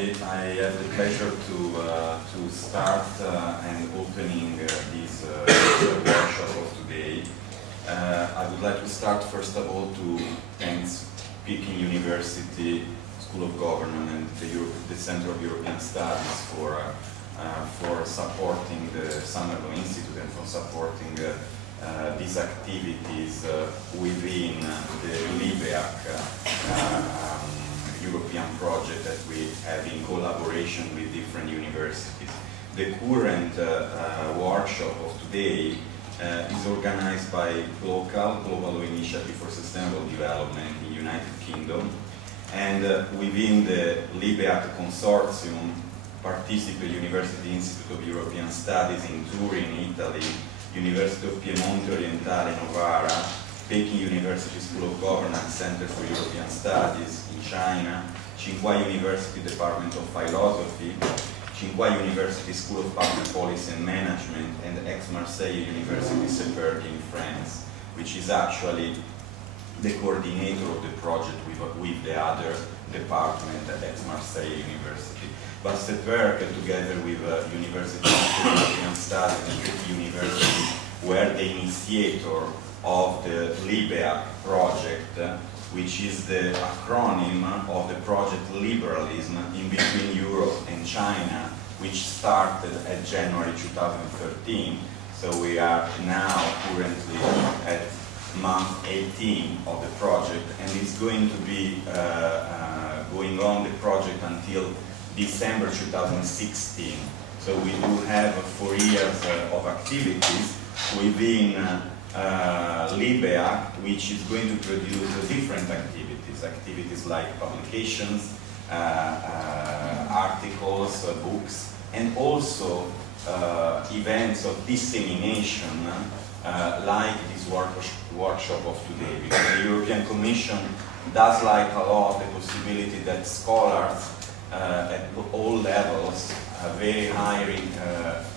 everybody. I have the pleasure to start and opening this workshop of today. I would like to start first of all to thank Peking University School of Government and the Center of European Studies for supporting the Summerlin Institute and for supporting these activities within the LIBEAC European project that we have in collaboration with different universities. The current workshop of today is organized by Global Initiative for Sustainable Development in United Kingdom, and within the LIBEAC consortium participate University Institute of European Studies in Turin, Italy, University of Piemonte Orientale, Novara, Peking University School of Governance Center for European Studies in China, Tsinghua University Department of Philosophy, Tsinghua University School of Public Policy and Management, and Aix-Marseille University Sepergue in France, which is actually the coordinator of the project with the other department at Aix-Marseille University. But Sepergue, together with University of European Studies and Peking University, were the initiator of the LIBEAC project, which is the acronym of the project Liberalism in between Europe and China, which started at January 2013. So we are now currently at month 18 of the project, and it's going to be going on the project until December 2016. So we do have 4 years of activities within LIBEAC, which is going to produce different activities like publications, articles, books, and also events of dissemination like this workshop of today, because the European Commission does like a lot the possibility that scholars at all levels, very high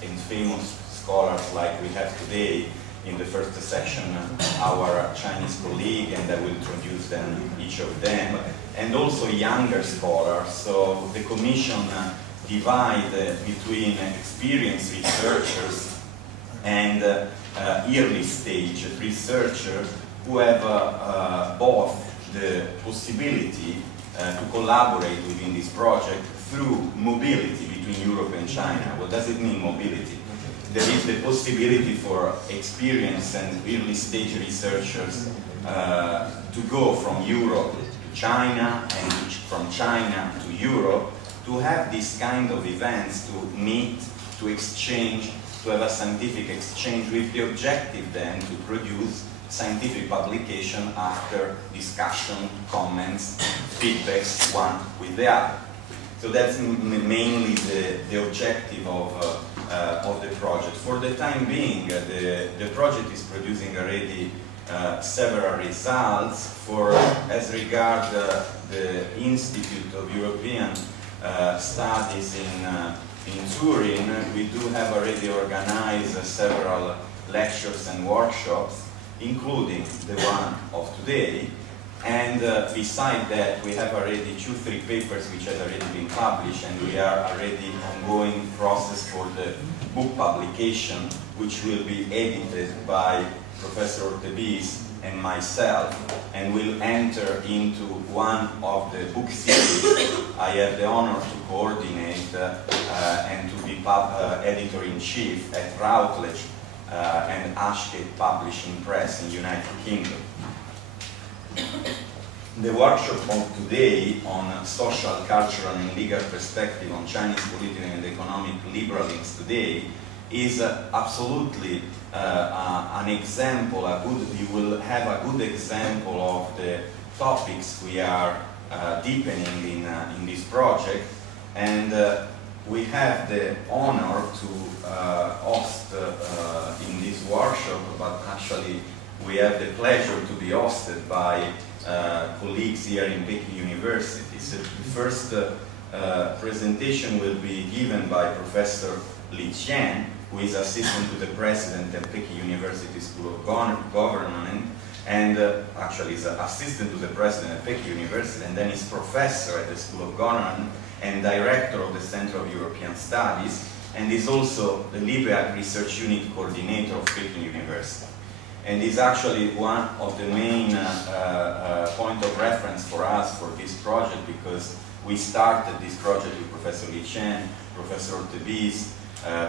and famous scholars like we have today in the first session, our Chinese colleague, and I will introduce them, each of them, and also younger scholars. So the Commission divide between experienced researchers and early stage researchers who have both the possibility to collaborate within this project through mobility between Europe and China. What does it mean, mobility? There is the possibility for experienced and early stage researchers to go from Europe to China and from China to Europe, to have this kind of events, to meet, to exchange, to have a scientific exchange with the objective then to produce scientific publication after discussion, comments, feedbacks one with the other. So that's mainly the objective of the project. For the time being, the project is producing already several results. As regard the Institute of European Studies in Turin, we do have already organized several lectures and workshops, including the one of today. And beside that, we have already 2-3 papers which have already been published, and we are already ongoing process for the book publication, which will be edited by Professor Ortebis and myself, and will enter into one of the book series I have the honor to coordinate and to be editor-in-chief at Routledge and Ashgate Publishing Press in United Kingdom. The workshop of today on social, cultural and legal perspective on Chinese political and economic liberalism today is absolutely an example, you will have a good example of the topics we are deepening in this project, and we have the honor to host in this workshop, but actually we have the pleasure to be hosted by colleagues here in Peking University. So the first presentation will be given by Professor Li Qian, who is assistant to the president at Peking University School of Government, and actually is an assistant to the president at Peking University, and then is professor at the School of Government and director of the Center of European Studies, and is also the LIBEAC Research Unit Coordinator of Peking University. And is actually one of the main point of reference for us for this project, because we started this project with Professor Li Chen, Professor Ortebis,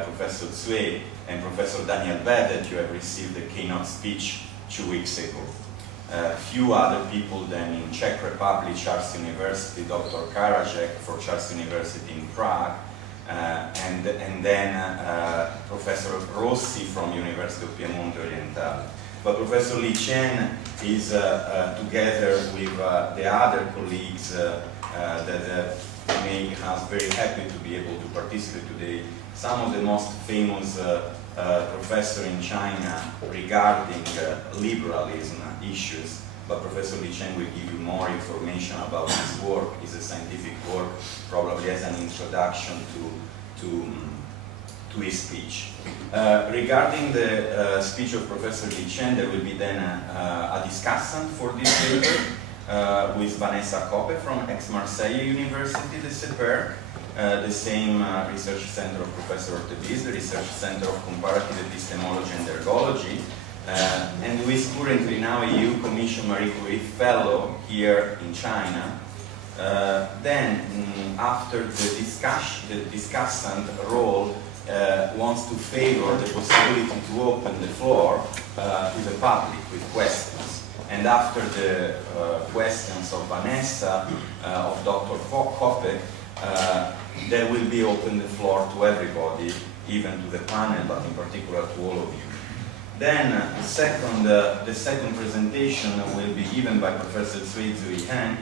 Professor Cui, and Professor Daniel Bell, that you have received the keynote speech 2 weeks ago. Few other people then in Czech Republic, Charles University, Dr. Karajek for Charles University in Prague, and then Professor Rossi from University of Piemonte Orientale. But Professor Li Chen is together with the other colleagues that make us very happy to be able to participate today. Some of the most famous professors in China regarding liberalism issues, but Professor Li Chen will give you more information about his work. It's a scientific work, probably as an introduction to his speech. Regarding the speech of Professor Li Chen, there will be then a discussant for this paper with Vanessa Koppe from Aix-Marseille University de CEPER, the same research center of Professor Ortebis, the Research Center of Comparative Epistemology and Ergology, and who is currently now a EU Commission Marie Curie Fellow here in China. Then, after the discussant role wants to favor the possibility to open the floor to the public with questions. And after the questions of Vanessa, of Dr. Koppe, there will be open the floor to everybody, even to the panel, but in particular to all of you. Then the second presentation will be given by Professor Cui Zuihan.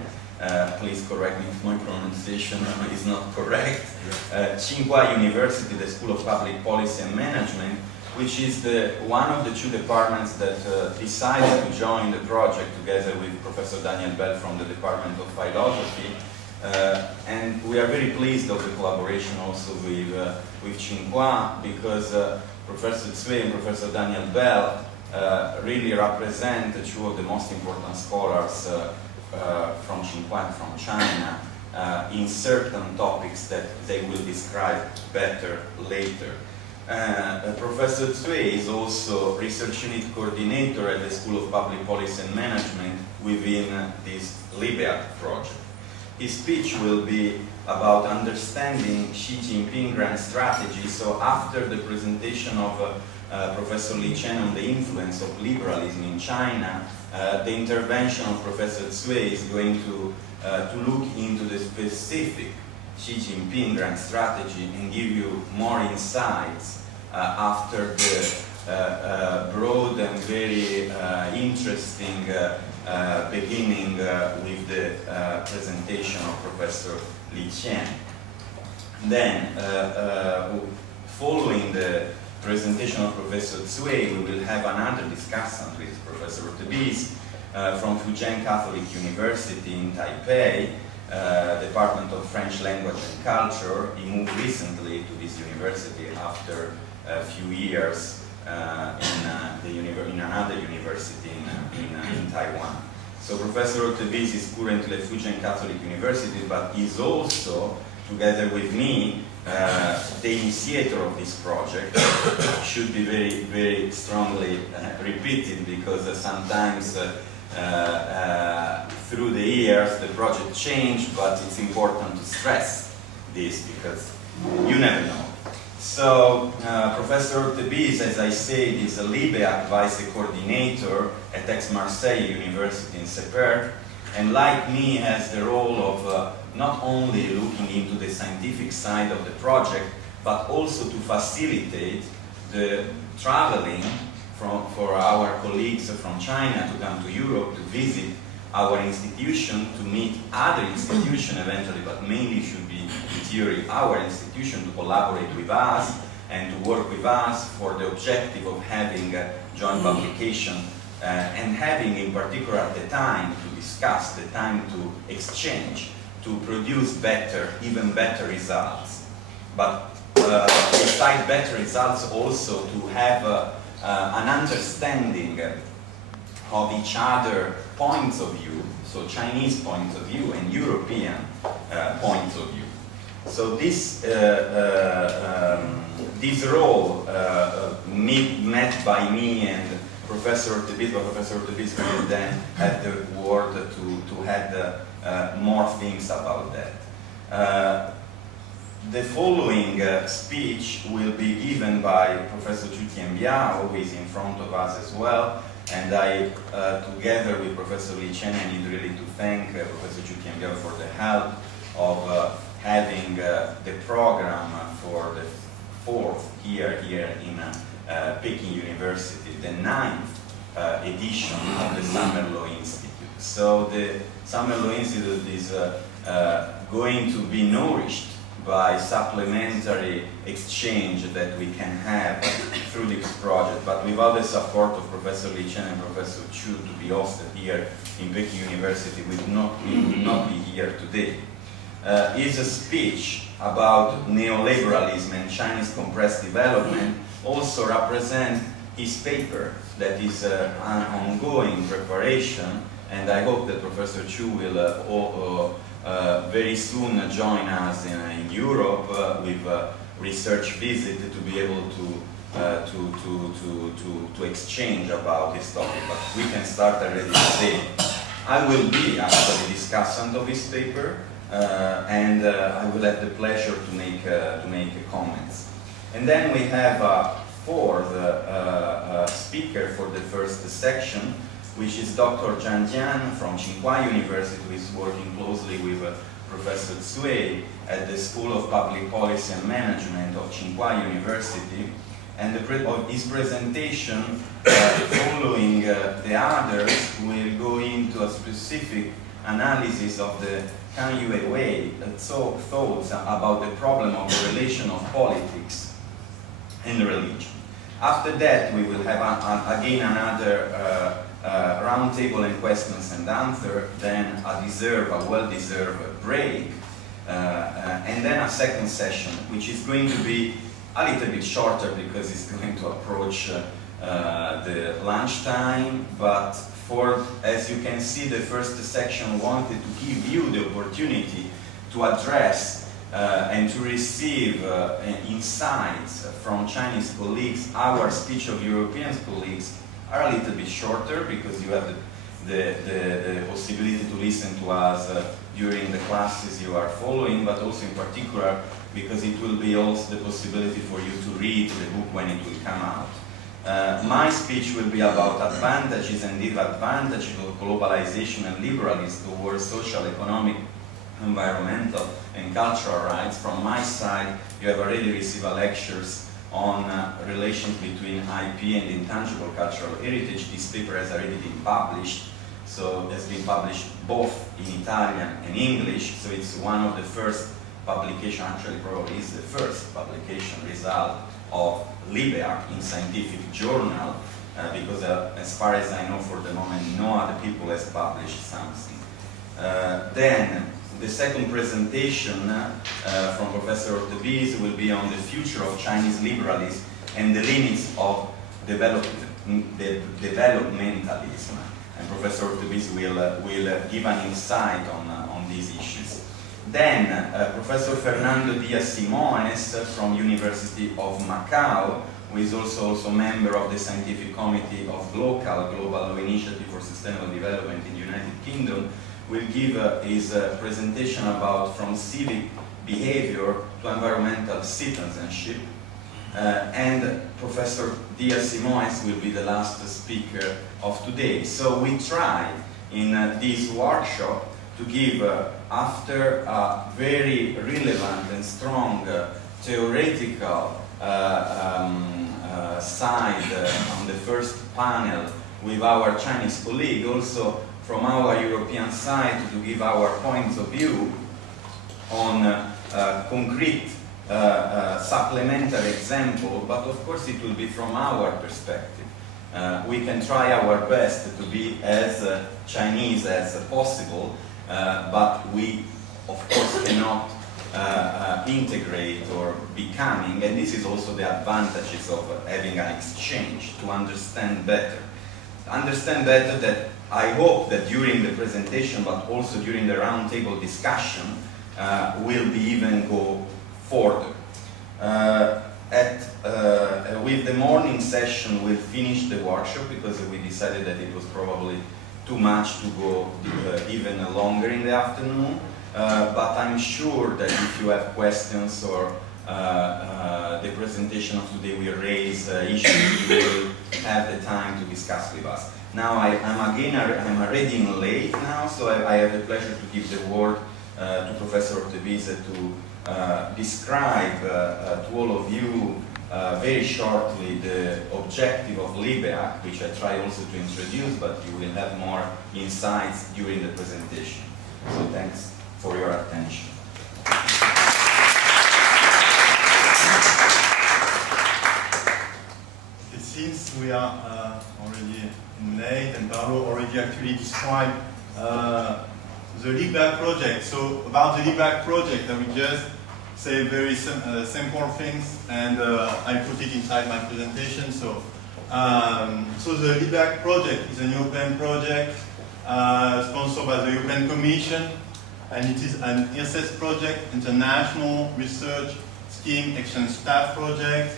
Please correct me if my pronunciation is not correct. Tsinghua University, the School of Public Policy and Management, which is one of the two departments that decided to join the project together with Professor Daniel Bell from the Department of Philosophy. And we are very pleased of the collaboration also with Tsinghua, because Professor Cui and Professor Daniel Bell really represent two of the most important scholars from Tsinghua and from China in certain topics that they will describe better later. Professor Cui is also Research Unit Coordinator at the School of Public Policy and Management within this LIBEAC project. His speech will be about understanding Xi Jinping grand strategy. So after the presentation of Professor Li Chen on the influence of liberalism in China, the intervention of Professor Cui is going to look into the specific Xi Jinping grand strategy and give you more insights after the broad and very interesting beginning with the presentation of Professor Li Chen. Then, following the presentation of Professor Cui, we will have another discussant with Professor Ortebis from Fujian Catholic University in Taipei, Department of French Language and Culture. He moved recently to this university after a few years in another university in Taiwan. So Professor Ortebis is currently at Fujian Catholic University, but is also, together with me, the initiator of this project. Should be very, very strongly repeated, because sometimes through the years the project changed, but it's important to stress this because you never know. So Professor Ortebis, as I said, is a LIBEAC Vice Coordinator at Aix-Marseille University in CEPER, and like me has the role of not only looking into the scientific side of the project, but also to facilitate the traveling for our colleagues from China to come to Europe to visit our institution, to meet other institutions eventually, but mainly should be, in theory, our institution, to collaborate with us and to work with us for the objective of having a joint publication and having in particular the time to discuss, the time to exchange, to produce better, even better results. But besides better results, also to have an understanding of each other points of view, so Chinese points of view and European points of view. So this role met by me and Professor Ortebis, but Professor Ortebis will then have the word to add more things about that. The following speech will be given by Professor Chu Tianbia, who is in front of us as well, and I, together with Professor Li Chen, I need really to thank Professor Chu Tianbia for the help of having the program for the fourth here in Peking University, the 9th edition of the Summer Law Institute. So the Summer Law Institute is going to be nourished by supplementary exchange that we can have through this project, but without the support of Professor Li Chen and Professor Chu to be hosted here in Peking University, we would not be here today. Is a speech about neoliberalism and Chinese compressed development, also represent his paper that is an ongoing preparation, and I hope that Professor Chu will very soon join us in Europe with a research visit to be able to exchange about this topic. But we can start already today. I will be actually discussant of this paper, and I will have the pleasure to make comments. And then we have a fourth speaker for the first section, which is Dr. Zhang Jian from Tsinghua University, who is working closely with Professor Cui at the School of Public Policy and Management of Tsinghua University. And his presentation, following the others, will go into a specific analysis of the Kan Yue Wei thoughts about the problem of the relation of politics and religion. After that, we will have again another roundtable and questions and answers, then a well-deserved break, and then a second session, which is going to be a little bit shorter because it's going to approach the lunchtime, but as you can see, the first section wanted to give you the opportunity to address and to receive insights from Chinese colleagues. Our speech of European colleagues are a little bit shorter because you have the possibility to listen to us during the classes you are following, but also in particular because it will be also the possibility for you to read the book when it will come out. My speech will be about advantages and disadvantages of globalization and liberalism towards social, economic, environmental and cultural rights. From my side, you have already received lectures on relations between IP and intangible cultural heritage. This paper has already been published, so it has been published both in Italian and English, so it's one of the first publication, actually probably is the first publication result of LIBEAC in scientific journal, because as far as I know for the moment no other people has published something. Then the second presentation from Professor Ortebis will be on the future of Chinese liberalism and the limits of developmentalism. And Professor Ortebis will give an insight on these issues. Then Professor Fernando Diaz-Simoes from University of Macau, who is also member of the Scientific Committee of Global Law Initiative for Sustainable Development in the United Kingdom, will give his presentation about from civic behavior to environmental citizenship. And Professor Diaz-Simoes will be the last speaker of today. So we tried in this workshop to give, after a very relevant and strong theoretical side on the first panel with our Chinese colleague, also from our European side to give our points of view on concrete supplementary example, but of course it will be from our perspective. We can try our best to be as Chinese as possible, but we of course cannot integrate or becoming, and this is also the advantages of having an exchange to understand better. understand better that I hope that during the presentation, but also during the roundtable discussion, will be even go further. With the morning session, we'll finish the workshop because we decided that it was probably too much to go even longer in the afternoon. But I'm sure that if you have questions or the presentation of today will raise issues, you will have the time to discuss with us. Now I'm already late now, so I have the pleasure to give the word to Professor Ortebise to describe to all of you very shortly the objective of LIBEAC, which I try also to introduce, but you will have more insights during the presentation. So thanks for your attention. Since we are already late and Paolo already actually described the LIBEAC project. So about the LIBEAC project, I will just say very simple things, and I put it inside my presentation. So the LIBEAC project is an European project sponsored by the European Commission, and it is an IRSES project, International Research Scheme Exchange Staff project.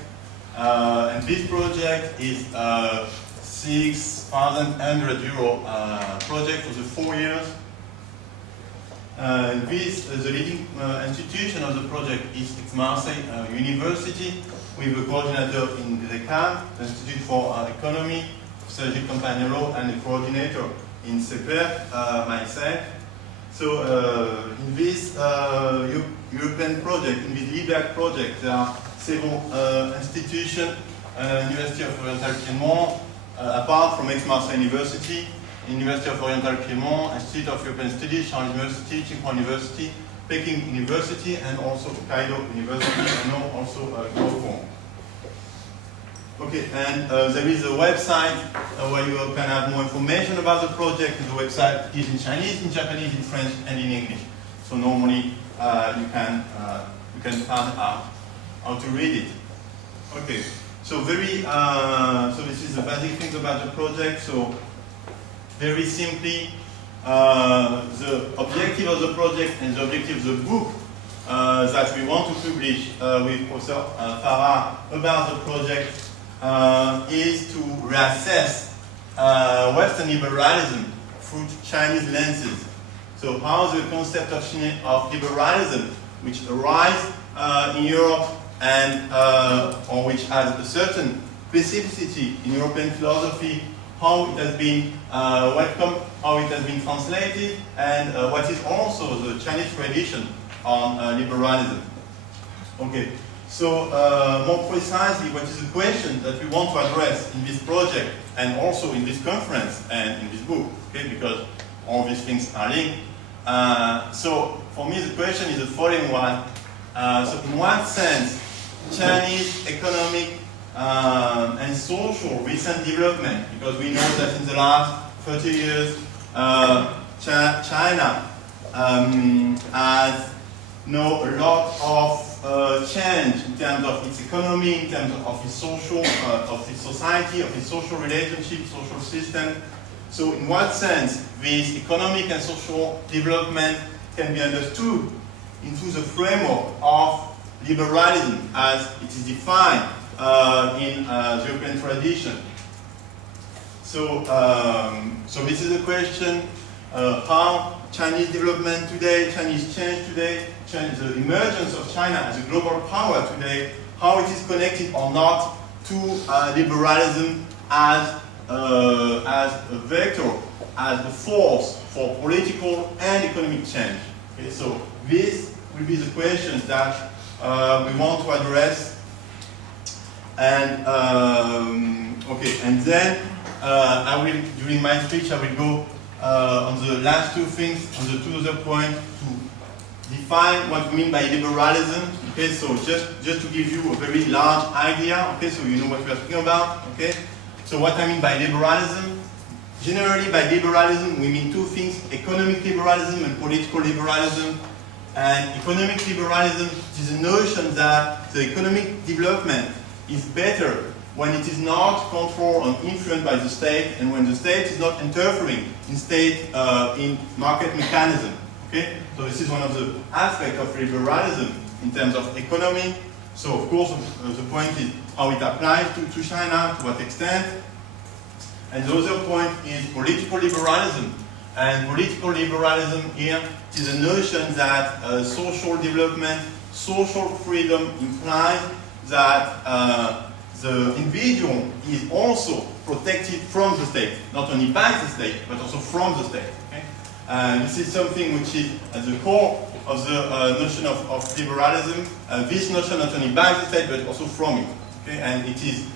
And this project is a €6,100 project for the 4 years. The leading institution of the project is Marseille University, with a coordinator in GRECAM, the Institute for Economy, Sergi Campagnolo, and a coordinator in CEPER, myself. So in this European project, in this LIBEAC project, there are several institutions, University of Oriental Piedmont, apart from Aix-Marseille University, University of Oriental Piedmont, Institute of European Studies, Charles University, Tsinghua University, Peking University, and also Hokkaido University, and now also Gokong. Okay, and there is a website where you can have more information about the project. The website is in Chinese, in Japanese, in French, and in English. So normally you can find out how to read it. Okay, so so this is the basic things about the project. So very simply, the objective of the project and the objective of the book that we want to publish with Professor Farah about the project is to reassess Western liberalism through Chinese lenses. So how the concept of liberalism, which arises in Europe and or which has a certain specificity in European philosophy, how it has been welcomed, how it has been translated, and what is also the Chinese tradition on liberalism. Okay, so more precisely, what is the question that we want to address in this project and also in this conference and in this book, okay, because all these things are linked. So for me, the question is the following one. So in what sense, Chinese economic and social recent development, because we know that in the last 30 years, China has known a lot of change in terms of its economy, in terms of its social, of its society, of its social relationship, social system. So in what sense this economic and social development can be understood into the framework of liberalism as it is defined in the European tradition. So, so this is a question, how Chinese development today, Chinese change today, the emergence of China as a global power today, how it is connected or not to liberalism as a vector, as a force for political and economic change. Okay, so this will be the questions that we want to address. And okay, and then I will, during my speech, I will go on the last two things, on the two other points, to define what we mean by liberalism. Okay, so just to give you a very large idea. Okay, so you know what we are talking about. Okay, so what I mean by liberalism. Generally, by liberalism, we mean two things: economic liberalism and political liberalism. And economic liberalism is a notion that the economic development is better when it is not controlled or influenced by the state, and when the state is not interfering in market mechanism. Okay? So this is one of the aspects of liberalism in terms of economy. So of course the point is how it applies to China, to what extent. And the other point is political liberalism. And political liberalism here is a notion that social development, social freedom implies that the individual is also protected from the state, not only by the state, but also from the state. Okay? This is something which is at the core of the notion of liberalism. This notion not only by the state, but also from it. Okay? And it is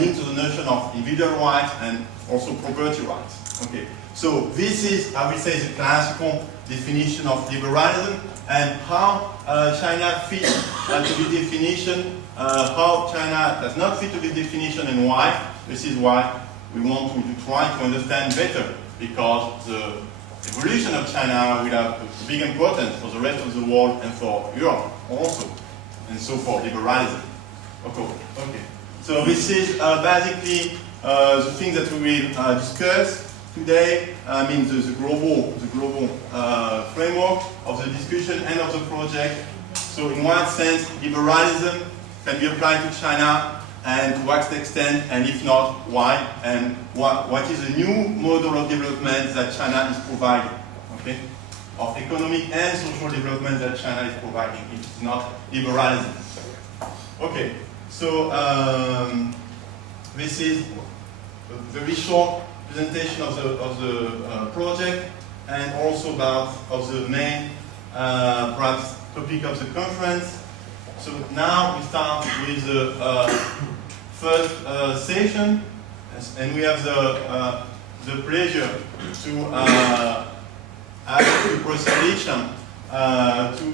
linked to the notion of individual rights and also property rights. Okay? So this is, I would say, the classical definition of liberalism, and how China fits to this definition, how China does not fit to this definition, and why. This is why we want to try to understand better, because the evolution of China will have a big importance for the rest of the world and for Europe also, and so for liberalism. Okay. So this is basically the things that we will discuss today. I mean the global framework of the discussion and of the project. So in what sense liberalism can be applied to China, and to what extent, and if not, why, and what is the new model of development that China is providing, okay? Of economic and social development that China is providing, if it's not liberalism. Okay, so this is a very short presentation of the project, and also of the main perhaps topic of the conference. So now we start with the first session, and we have the pleasure to ask Professor Li to